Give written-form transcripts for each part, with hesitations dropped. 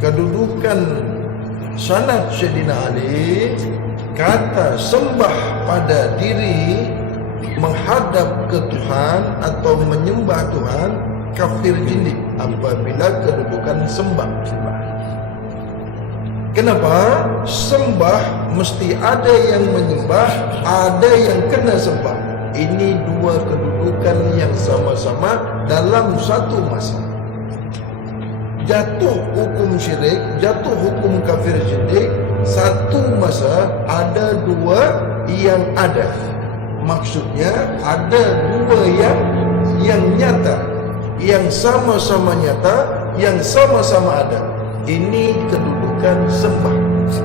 kedudukan sanad Sayyidina Ali, kata sembah pada diri menghadap ke Tuhan atau menyembah Tuhan kafir jindik apabila kedudukan sembah. Kenapa? Sembah mesti ada yang menyembah, ada yang kena sembah. Ini dua kedudukan yang sama-sama dalam satu masa. Jatuh hukum syirik, jatuh hukum kafir jindik, satu masa ada dua yang ada. Maksudnya ada dua yang nyata, yang sama-sama nyata, yang sama-sama ada. Ini kedudukan sembah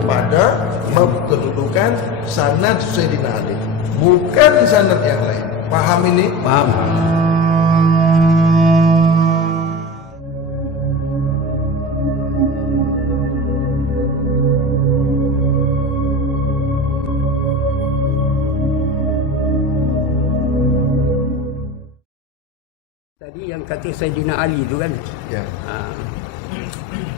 pada bab kedudukan sanad Sayyidina Ali, bukan sanad yang lain. Paham ini? Paham. Tadi yang kata Sayyidina Ali tu kan, Ya.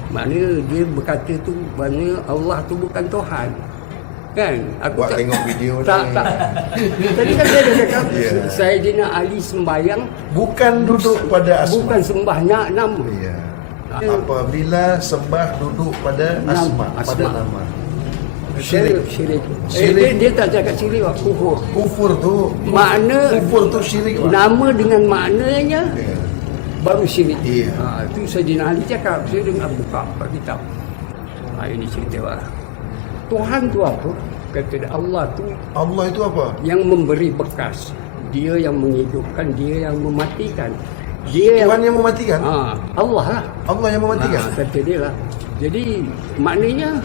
maknanya dia berkata tu, maknanya Allah tu bukan Tuhan. Kan? Aku Buat tengok video tak, ni. tak. Tadi kan dia ada cakap, Ya. Sayyidina Ali sembahyang Bukan duduk pada asma. bukan sembahnya nama. Ya. Apabila sembah duduk pada asma, pada nama. Syirik. Syirik. Syirik. Dia tak cakap syirik, kufur. Kufur tu Makna kufur tu syirik. Pak. nama dengan maknanya Ya. baru syirik. Iya. Itu Sayyidina Ali cakap, saya dengar buka kitab. Ini cerita lah. Tuhan tu apa? Kata dia, Allah tu Allah itu apa? yang memberi bekas. Dia yang menghidupkan, dia yang mematikan. Dia Tuhan yang mematikan? Allah lah. Allah yang mematikan? Kata dia lah. Jadi maknanya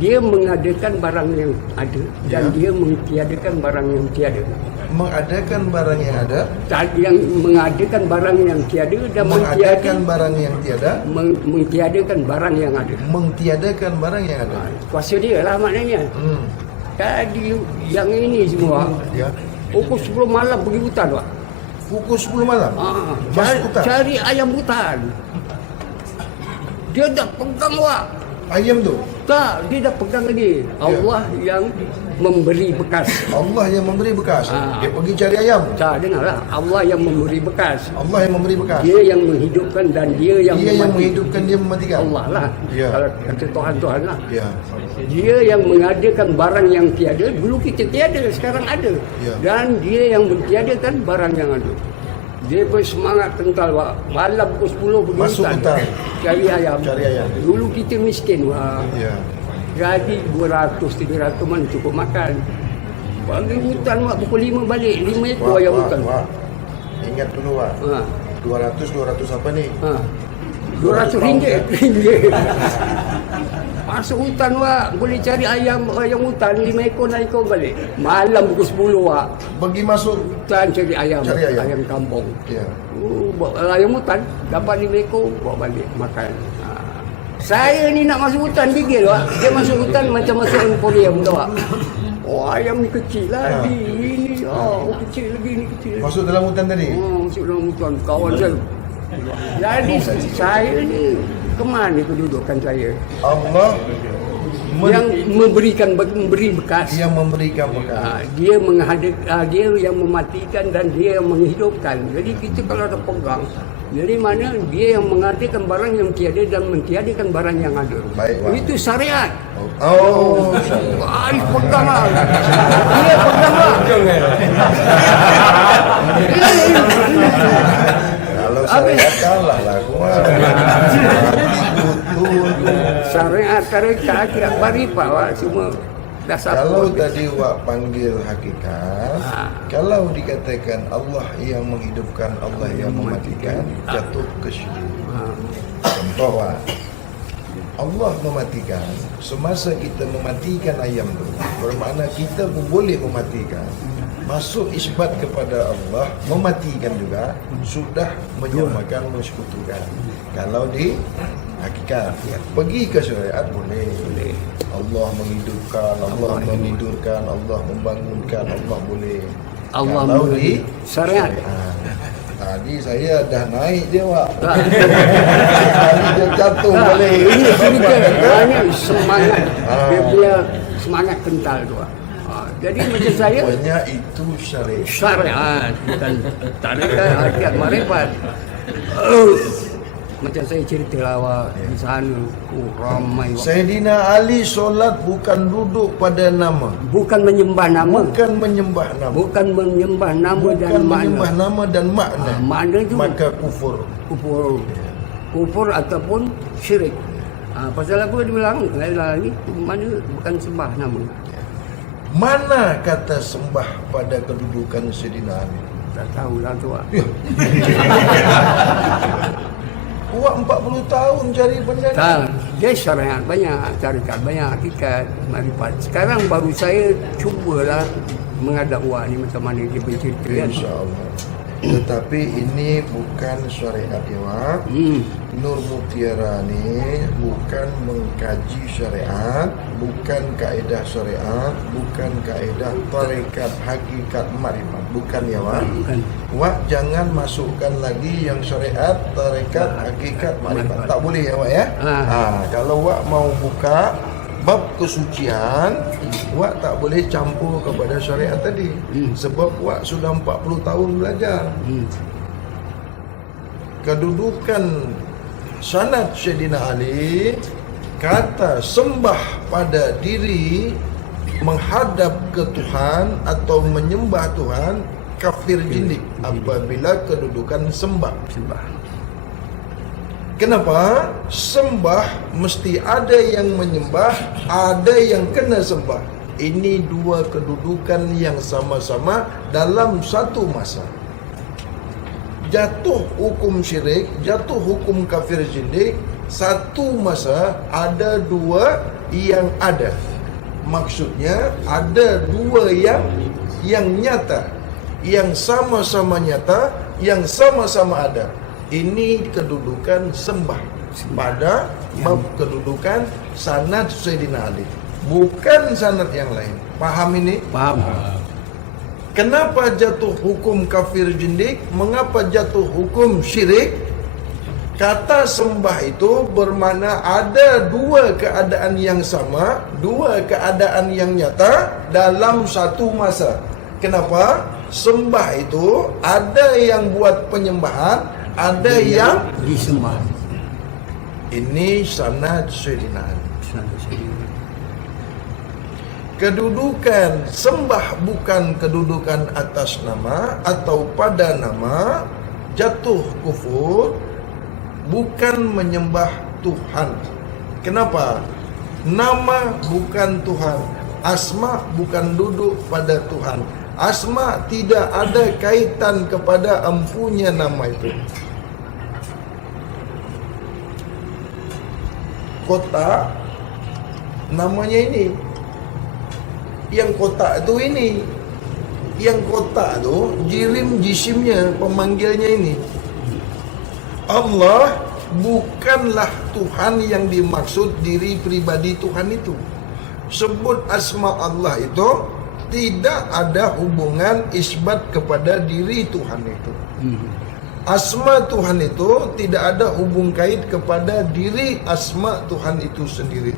dia mengadakan barang yang ada dan Ya. dia mentiadakan barang yang tiada. Mengadakan barang yang ada, Yang mengadakan barang yang tiada dan mengadakan barang yang tiada, mentiadakan barang yang ada. mentiadakan barang yang ada. Kuasa dia lah maknanya. Hmm. Tadi yang ini semua Ya. pukul 10 malam pergi hutan Pak. Pukul 10 malam. Masuk hutan. Cari ayam hutan. Dia dah pegang Pak. Ayam tu. Tak, dia dah pegang lagi. Allah yang memberi bekas. Allah yang memberi bekas. Ah. Dia pergi cari ayam. Tak, dengarlah. Allah yang memberi bekas. Allah yang memberi bekas. Dia yang menghidupkan dan dia yang Dia yang memati. menghidupkan, dia mematikan. Allah lah. Ya. Kalau kata Tuhan lah. Ya. Dia yang mengadakan barang yang tiada. Dulu kita tiada, sekarang ada. Ya. Dan dia yang mentiadakan barang yang ada. Dia bersemangat kental Pak. Malam pukul 10 pergi Masuk hutan. Cari ayam. Cari ayam. Dulu kita miskin Pak. Ya. Gaji 200-300 mana cukup makan. Pergi hutan Pak pukul 5 balik. 5 ekor ayam hutan. Wah. Ingat dulu Wak. 200 apa ni? RM200. Masuk hutan Wak, boleh cari ayam hutan 5 ekor 6 ekor balik. Malam pukul 10 Wak, Pergi masuk. hutan cari ayam. Cari ayam. Kampung. Ya. Ayam hutan dapat 5 ekor bawa balik makan. Saya ni nak masuk hutan gigil Wak. Dia masuk hutan macam masuk emporium tu Wak. Oh ayam ni kecil lagi. Ini kecil lagi ni kecil. Masuk dalam hutan tadi. Masuk dalam hutan kawan saya. Jadi saya ni kemana kedudukan saya? Allah Yang memberi bekas. yang memberikan bekas. Dia dia yang mematikan dan dia yang menghidupkan. Jadi kita kalau ada pegang, jadi mana dia yang mengadakan barang yang tiada dan mentiadakan barang yang ada. Baik, Wak. Itu syariat. Oh. Pegang lah. Dia pegang lah. Kalau saya kalah lah Syariat tarekat tidak barifah Wak. Semua dah Kalau saput. tadi Wak panggil hakikat, kalau dikatakan Allah yang menghidupkan, Allah yang mematikan, jatuh ke syirik. Contoh Wak, Allah mematikan. Semasa kita mematikan ayam itu, bermakna kita pun boleh mematikan. Masuk isbat kepada Allah, mematikan juga, sudah menyamakan, mensekutukan. Kalau di hakikat, pergi ke syariat boleh. Allah menghidupkan, Allah menidurkan, Allah membangunkan, Allah boleh. Allah Kalau di syariat. Tadi saya dah naik dia, Wak. Ah. Kali dia jatuh balik. Ini cerita banyak semangat. Dia punya semangat kental tu. Jadi macam saya, Banyak itu syariat. syariat bukan tarekat hakikat marifat. Macam saya cerita lah awak di sana, ramai wak. Sayyidina Ali solat bukan duduk pada nama. Bukan menyembah nama, Bukan menyembah nama. bukan menyembah nama dan Bukan menyembah makna. nama dan makna. Makna itu Maka kufur. kufur ataupun syirik. Pasal apa dia bilang, ni mana bukan sembah nama. Mana kata sembah pada kedudukan Sayyidina Ali? Tak tahulah tu. Ya. Awak 40 tahun cari benda ni. Tak, dia syariat banyak, tarekat banyak, hakikat, marifat. Sekarang baru saya cubalah menghadap awak ni macam mana dia bercerita kan. InsyaAllah. Tetapi ini bukan syariat ya, Wak. Nur Mutiara ni bukan mengkaji syariat, bukan kaedah syariat, bukan kaedah tarekat hakikat marifat. Bukan ya, Wak. Bukan. Wak jangan masukkan lagi yang syariat, tarekat, hakikat, marifat. Tak boleh ya, Wak ya. Kalau Wak mau buka bab kesucian, Wak tak boleh campur kepada syariat tadi. Sebab Wak sudah 40 tahun belajar. Kedudukan sanad Sayyidina Ali, kata sembah pada diri, menghadap ke Tuhan atau menyembah Tuhan, kafir jindik apabila kedudukan sembah. Kenapa? Sembah mesti ada yang menyembah, ada yang kena sembah. Ini dua kedudukan yang sama-sama dalam satu masa. Jatuh hukum syirik, jatuh hukum kafir jindik, satu masa ada dua yang ada. Maksudnya ada dua yang nyata, yang sama-sama nyata, yang sama-sama ada. Ini kedudukan sembah pada bab kedudukan sanad Sayyidina Ali, bukan sanad yang lain. Faham ini? Faham. Kenapa jatuh hukum kafir jindik? Mengapa jatuh hukum syirik? Kata sembah itu bermakna ada dua keadaan yang sama, dua keadaan yang nyata dalam satu masa. Kenapa? Sembah itu ada yang buat penyembahan, ada yang disembah. Ini sanad Sayyidina Ali. Kedudukan sembah bukan kedudukan atas nama atau pada nama, jatuh kufur, bukan menyembah Tuhan. Kenapa? Nama bukan Tuhan, asma bukan duduk pada Tuhan. Asma tidak ada kaitan kepada empunya nama itu. Kota namanya ini. Yang kotak tu ini, yang kotak tu jirim jisimnya, pemanggilnya ini. Allah bukanlah Tuhan yang dimaksud diri pribadi Tuhan itu. Sebut asma Allah itu tidak ada hubungan isbat kepada diri Tuhan itu. Asma Tuhan itu tidak ada hubung kait kepada diri asma Tuhan itu sendiri.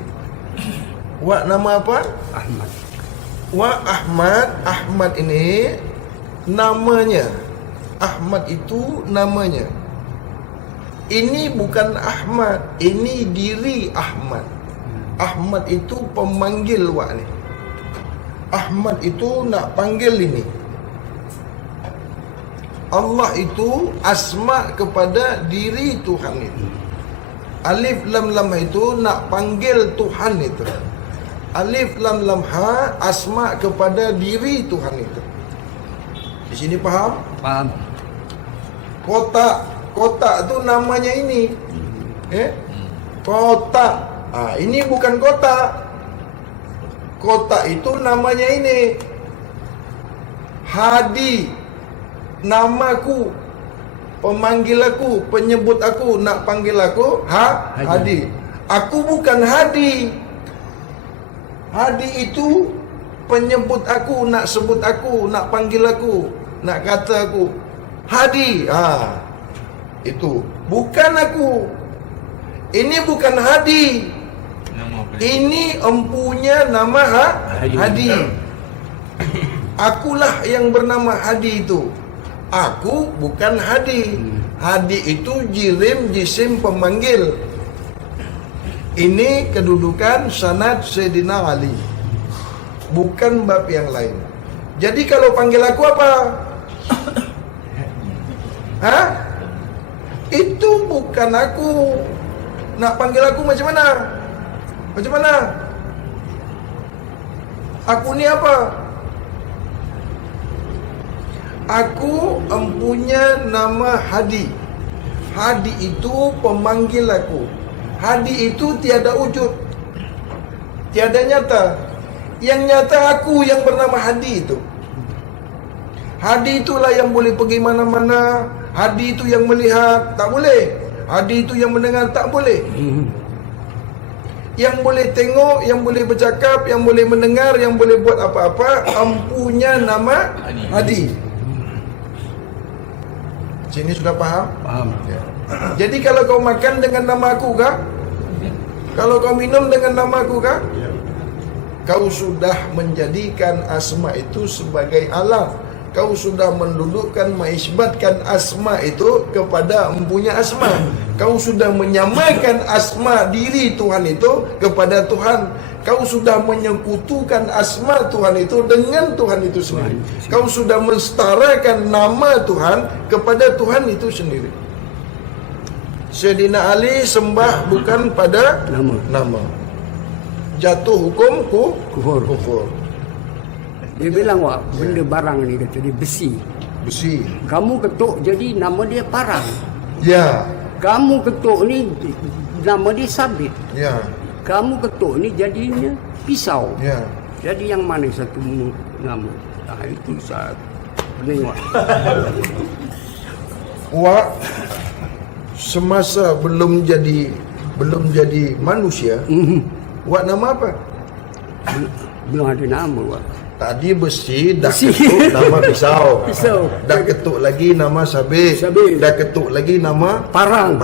Wak nama apa? Ahmad. Wa Ahmad. Ahmad ini namanya. Ahmad itu namanya. Ini bukan Ahmad, ini diri Ahmad. Ahmad itu pemanggil Wak ni. Ahmad itu nak panggil ini. Allah itu asma kepada diri Tuhan itu. Alif lam lam itu nak panggil Tuhan itu. Alif lam lam ha asma kepada diri Tuhan itu. Di sini faham? Faham. Kotak tu namanya ini. Kotak. Ini bukan kotak. Kotak itu namanya ini. Hadi. Namaku. Pemanggil aku, penyebut aku, nak panggil aku, Hadi. Aku bukan Hadi. Hadi itu penyebut aku, nak sebut aku, nak panggil aku, nak kata aku. Hadi. Itu bukan aku. Ini bukan Hadi. Ini empunya nama Hadi. Akulah yang bernama Hadi itu. Aku bukan Hadi. Hadi itu jisim pemanggil. Ini kedudukan sanad Sayyidina Ali, bukan bab yang lain. Jadi kalau panggil aku apa? Itu bukan aku. Nak panggil aku macam mana? Macam mana? Aku ni apa? Aku empunya nama Hadi. Hadi itu pemanggil aku. Hadi itu tiada wujud, tiada nyata. Yang nyata aku yang bernama Hadi itu. Hadi itulah yang boleh pergi mana-mana. Hadi itu yang melihat, tak boleh. Hadi itu yang mendengar, tak boleh. Yang boleh tengok, yang boleh bercakap, yang boleh mendengar, yang boleh buat apa-apa, empunya nama Hadi. Sini sudah faham? Faham. Ya. Jadi kalau kau makan dengan nama aku kah? Kalau kau minum dengan nama aku kah? Kau sudah menjadikan asma itu sebagai alam. Kau sudah mendudukkan, mengisbatkan asma itu kepada empunya asma. Kau sudah menyamakan asma diri Tuhan itu kepada Tuhan. Kau sudah menyekutukan asma Tuhan itu dengan Tuhan itu sendiri. Kau sudah mensetarakan nama Tuhan kepada Tuhan itu sendiri. Sayyidina Ali sembah bukan pada nama. Jatuh hukum kufur. Dia bilang, wah, benda barang ni kata dia besi. Kamu ketuk jadi nama dia parang. Ya. Kamu ketuk ni nama dia sabit. Ya. Kamu ketuk ni jadinya pisau. Ya. Jadi yang mana satu nama? Itu saya tengok. Wak semasa belum jadi manusia, Wak nama apa? Belum ada nama, Wak. Tadi besi, dah ketuk nama pisau. Dah ketuk lagi nama sabit. Dah ketuk lagi nama parang.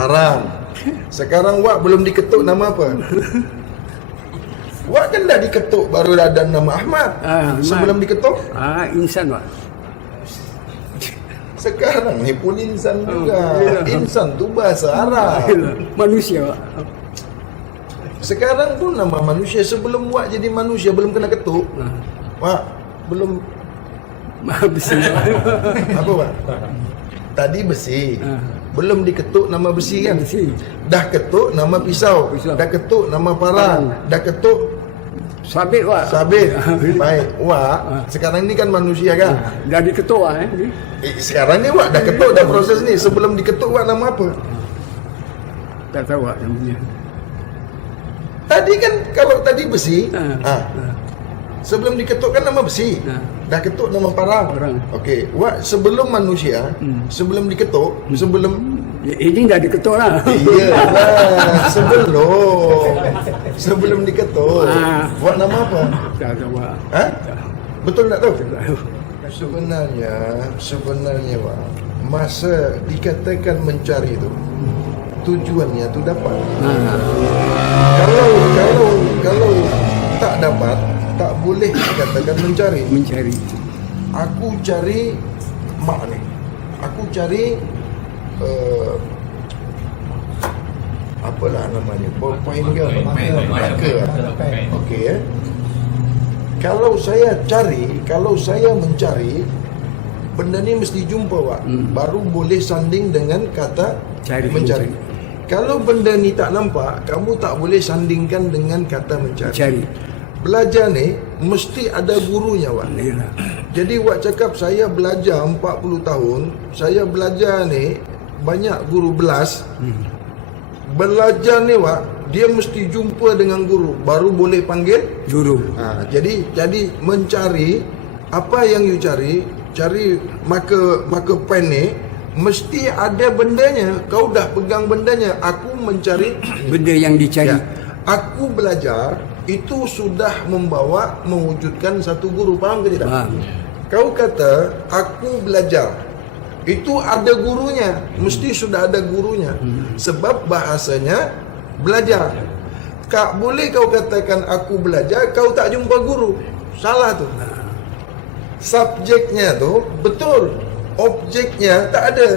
Sekarang Wak belum diketuk nama apa? Wak kan dah diketuk, baru ada nama Ahmad. Sebelum diketuk insan, Wak. Sekarang ni pun insan juga. Insan tu bahasa Arab. Manusia, Wak. Sekarang pun nama manusia. Sebelum Wak jadi manusia belum kena ketuk. Wak belum besi. apa Wak? Tadi besi. Belum diketuk nama besi kan? Dah ketuk nama pisau. Dah ketuk nama parang. Dah ketuk sabit, Wak. Baik, Wak. Sekarang ni kan manusia kan? Dah diketuk, Wak. Sekarang ni Wak dah ketuk, dah proses ni. Sebelum diketuk Wak nama apa? Tak tahu, Wak, namanya. Tadi kan kalau tadi besi, sebelum diketuk kan nama besi. Dah ketuk nama parang. Okey, Wak sebelum manusia, sebelum diketuk, ini dah diketuk lah. Iyalah, sebelum diketuk. Wak nama apa? Tak tahu, Wak. Betul tak tahu? Sebenarnya Wak, masa dikatakan mencari tu, tujuannya tu dapat. Kalau tak dapat, tak boleh dikatakan mencari. Aku cari mak ni. Aku cari apalah namanya? Poin ke? Marker. Okey. Kalau saya mencari, benda ni mesti jumpa, Wak. Baru boleh sanding dengan kata mencari. Kalau benda ni tak nampak, kamu tak boleh sandingkan dengan kata mencari. Belajar ni mesti ada gurunya, Wak. Jadi Wak cakap saya belajar 40 tahun, saya belajar ni banyak guru belas. Belajar ni, Wak, dia mesti jumpa dengan guru baru boleh panggil guru. Jadi mencari apa yang you cari marker pen ni mesti ada bendanya. Kau dah pegang bendanya. Aku mencari benda yang dicari. Aku belajar itu sudah mewujudkan satu guru. Faham ke tidak? Faham. Kau kata aku belajar. Itu ada gurunya, mesti sudah ada gurunya. Sebab bahasanya belajar. Tak boleh kau katakan aku belajar, kau tak jumpa guru. Salah tu. Subjeknya tu betul, objeknya tak ada.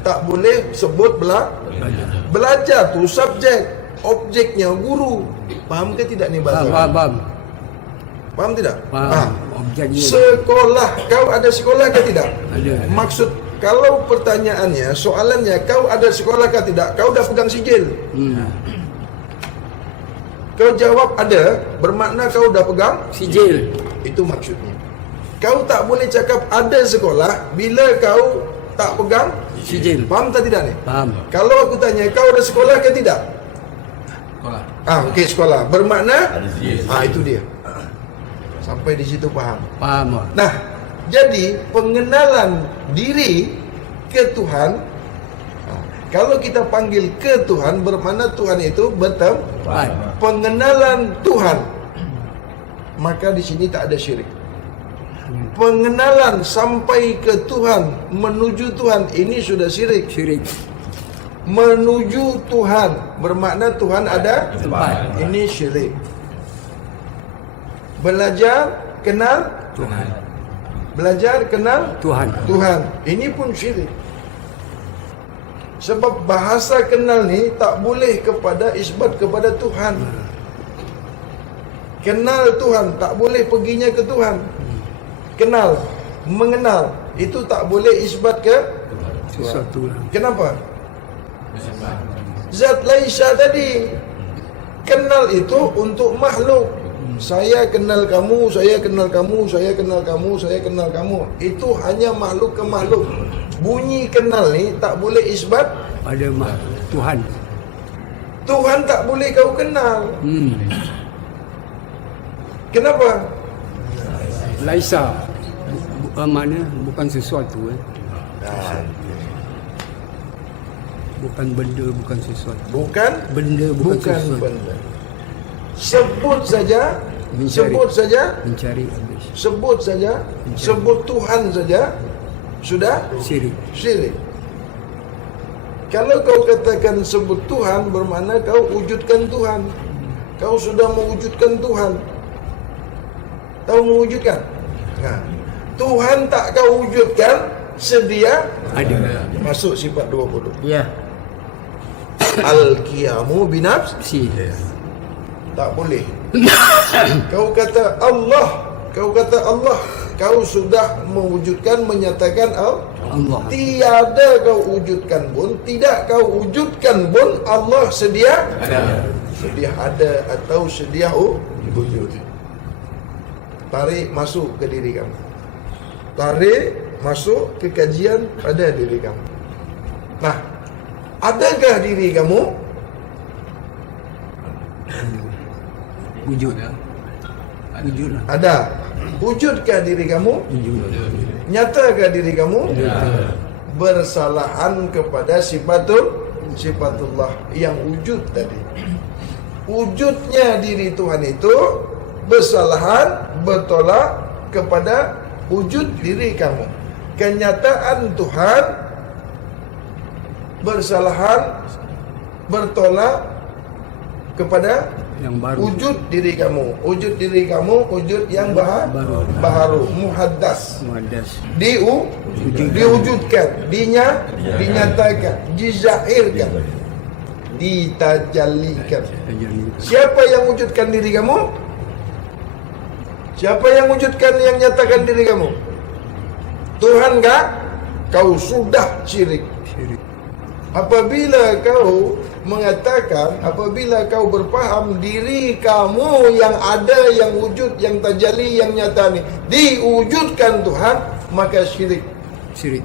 Tak boleh sebut belajar tu subjek, objeknya guru. Faham ke tidak ni bahasa? Faham. Faham tidak? Faham. Objeknya. Sekolah, kau ada sekolah ke tidak? Ada. Maksud, kalau pertanyaannya, soalannya, kau ada sekolah ke tidak? Kau dah pegang sijil. Kau jawab ada, bermakna kau dah pegang Sijil. Itu maksudnya. Kau tak boleh cakap ada sekolah bila kau tak pegang Sijil. Faham tak tidak ni? Faham. Kalau aku tanya, kau ada sekolah ke tidak? Sekolah. Okey, sekolah. Bermakna? Ada sijil. Itu dia. Sampai di situ faham. Faham. Nah, jadi pengenalan diri ke Tuhan, kalau kita panggil ke Tuhan, bermakna Tuhan itu Faham. pengenalan Tuhan, maka di sini tak ada syirik. Pengenalan sampai ke Tuhan, menuju Tuhan, ini sudah syirik. Syirik. Menuju Tuhan, bermakna Tuhan ada Tempat. ini syirik. Belajar kenal Tuhan. Belajar kenal Tuhan. Tuhan, ini pun syirik. Sebab bahasa kenal ni tak boleh kepada isbat kepada Tuhan. Kenal Tuhan, tak boleh perginya ke Tuhan. Kenal, mengenal, itu tak boleh isbat ke. Sesuatu lah. Kenapa? Zat Laisa tadi. Kenal itu untuk makhluk. Saya kenal kamu, saya kenal kamu, saya kenal kamu, saya kenal kamu. Itu hanya makhluk ke makhluk. Bunyi kenal ni tak boleh isbat Pada Tuhan. Tuhan tak boleh kau kenal. Kenapa? Laisa. Mana? Bukan sesuatu. Bukan benda, bukan sesuatu. Bukan Benda, bukan bukan sesuatu. benda. Sebut saja, Mencari. sebut saja, Mencari habis. sebut saja, sebut Tuhan saja sudah Syirik. syirik. Kalau kau katakan sebut Tuhan, bermakna kau wujudkan Tuhan. Kau sudah mewujudkan Tuhan. Tahu mewujudkan? Tuhan tak kau wujudkan, sedia Ada. masuk sifat 20. Ya. Al-qiyamu binafsi. Tak boleh. Kau kata Allah, kau sudah mewujudkan, menyatakan Allah. tiada kau wujudkan pun, tidak kau wujudkan pun, Allah sedia sedia ada atau sedia wujud. Tarik masuk ke diri kamu. Tarik masuk ke kajian pada diri kamu. Nah, adakah diri kamu? Wujud. Wujud lah. Ada. Wujudkah diri kamu? Wujud. Nyatakah diri kamu? Bersalahan kepada sifatullah yang wujud tadi. Wujudnya diri Tuhan itu bersalahan, bertolak kepada wujud diri kamu. Kenyataan Tuhan bersalahan, bertolak kepada Yang baru. wujud diri kamu. Wujud diri kamu, wujud yang baharu, muhaddas. Muhadas. Diwujudkan, dinyatakan, dizahirkan, ditajallikan. Siapa yang wujudkan diri kamu? Siapa yang wujudkan, yang nyatakan diri kamu? Tuhan kah? Kau sudah syirik. Syirik. Apabila kau mengatakan, apabila kau berfaham diri kamu yang ada, yang wujud, yang tajalli, yang nyata ni diwujudkan Tuhan, maka syirik. Syirik.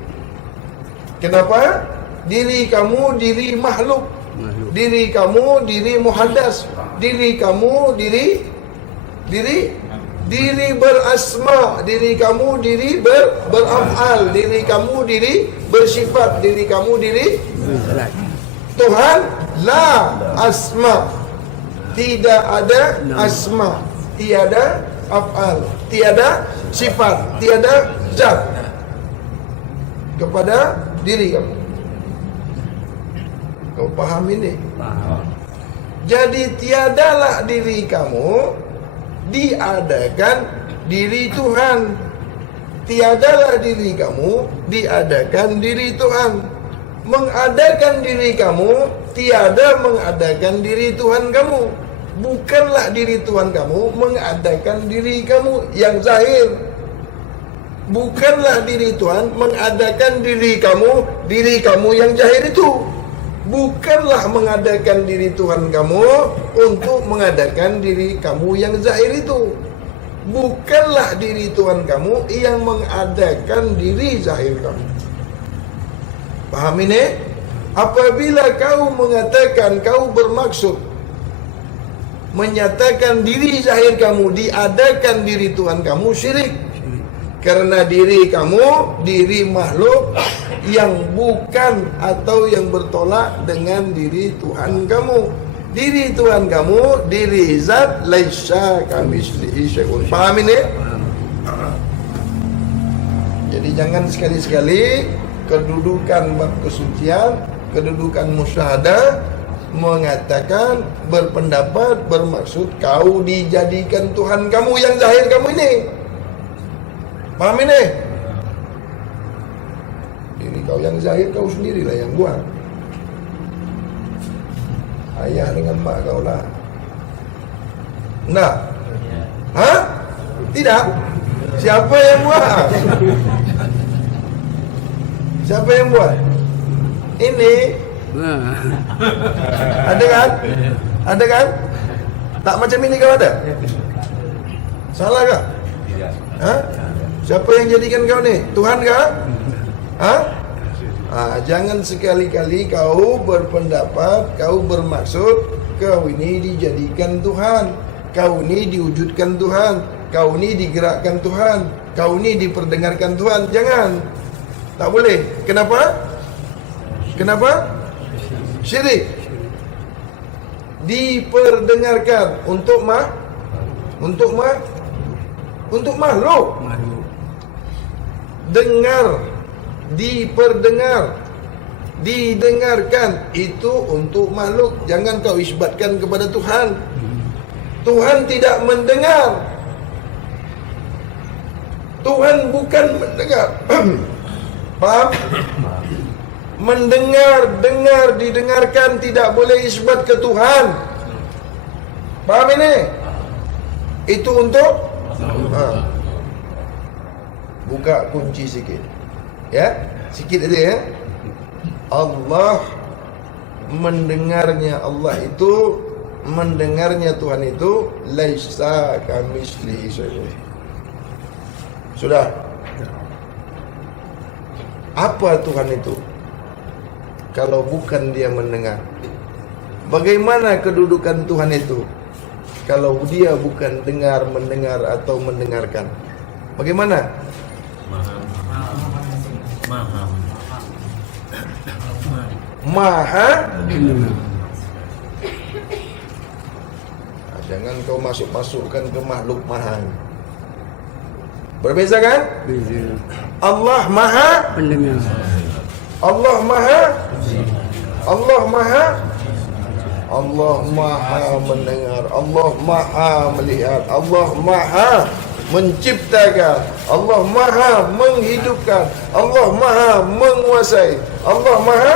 Kenapa? Diri kamu diri makhluk. Diri kamu diri muhaddas. Diri kamu diri berasma. Diri kamu diri beraf'al. Diri kamu diri bersifat. Diri kamu diri Tuhan la asma. Tidak ada asma, tiada af'al, tiada sifat, tiada zat. Kepada diri kamu. Kau paham ini? Faham. Jadi tiadalah diri kamu, diadakan diri Tuhan. Tiadalah diri kamu, diadakan diri Tuhan. Mengadakan diri kamu, tiada mengadakan diri Tuhan kamu. Bukanlah diri Tuhan kamu mengadakan diri kamu yang zahir. Bukanlah diri Tuhan mengadakan diri kamu yang zahir itu. Bukanlah mengadakan diri Tuhan kamu untuk mengadakan diri kamu yang zahir itu. Bukanlah diri Tuhan kamu yang mengadakan diri zahir kamu. Paham ini? Apabila kau mengatakan, kau bermaksud menyatakan diri zahir kamu diadakan diri Tuhan kamu, syirik. Karena diri kamu, diri makhluk yang bukan atau yang bertolak dengan diri Tuhan kamu. Diri Tuhan kamu, diri zat, laisa kamitslihi syai'un. Paham ini? Jadi jangan sekali-sekali kedudukan bab kesucian, kedudukan musyahadah mengatakan, berpendapat, bermaksud kau dijadikan Tuhan kamu yang zahir kamu ini. Paham ini? Diri kau yang zahir kau sendirilah yang buat. Ayah dengan mak kau lah. Nah, hah? Tidak. Siapa yang buat? Siapa yang buat? Ini. Ada kan? Ada kan? Tak macam ini kau ada? Salah kah? Hah? Siapa yang jadikan kau ni? Tuhan kah? Hah? Jangan sekali-kali kau berpendapat, kau bermaksud kau ini dijadikan Tuhan, kau ini diwujudkan Tuhan, kau ini digerakkan Tuhan, kau ini diperdengarkan Tuhan. Jangan. Tak boleh. Kenapa? Kenapa? Syirik. Diperdengarkan untuk makhluk. Dengar, diperdengar, didengarkan, itu untuk makhluk. Jangan kau isbatkan kepada Tuhan. Tuhan tidak mendengar. Tuhan bukan mendengar. Faham? Mendengar, dengar, didengarkan, tidak boleh isbat ke Tuhan. Faham ini? Itu untuk buka kunci sikit. Ya, sikit aja ya. Allah mendengarnya, Allah itu mendengarnya Tuhan itu laisa kamitslihi syai'un. Sudah. Apa Tuhan itu? Kalau bukan dia mendengar. Bagaimana kedudukan Tuhan itu? Kalau dia bukan dengar, mendengar atau mendengarkan. Bagaimana? Maha. Jangan kau masuk-masukkan ke makhluk maha. Berbeza kan? Allah maha Pendengar. Allah maha Allah maha Allah maha mendengar, Allah maha melihat, Allah maha menciptakan, Allah maha menghidupkan, Allah maha menguasai, Allah maha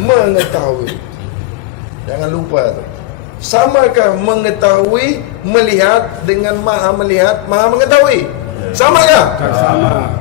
mengetahui. Jangan lupa tu. Samakah mengetahui, melihat dengan maha melihat, maha mengetahui? Samakah? Tak sama.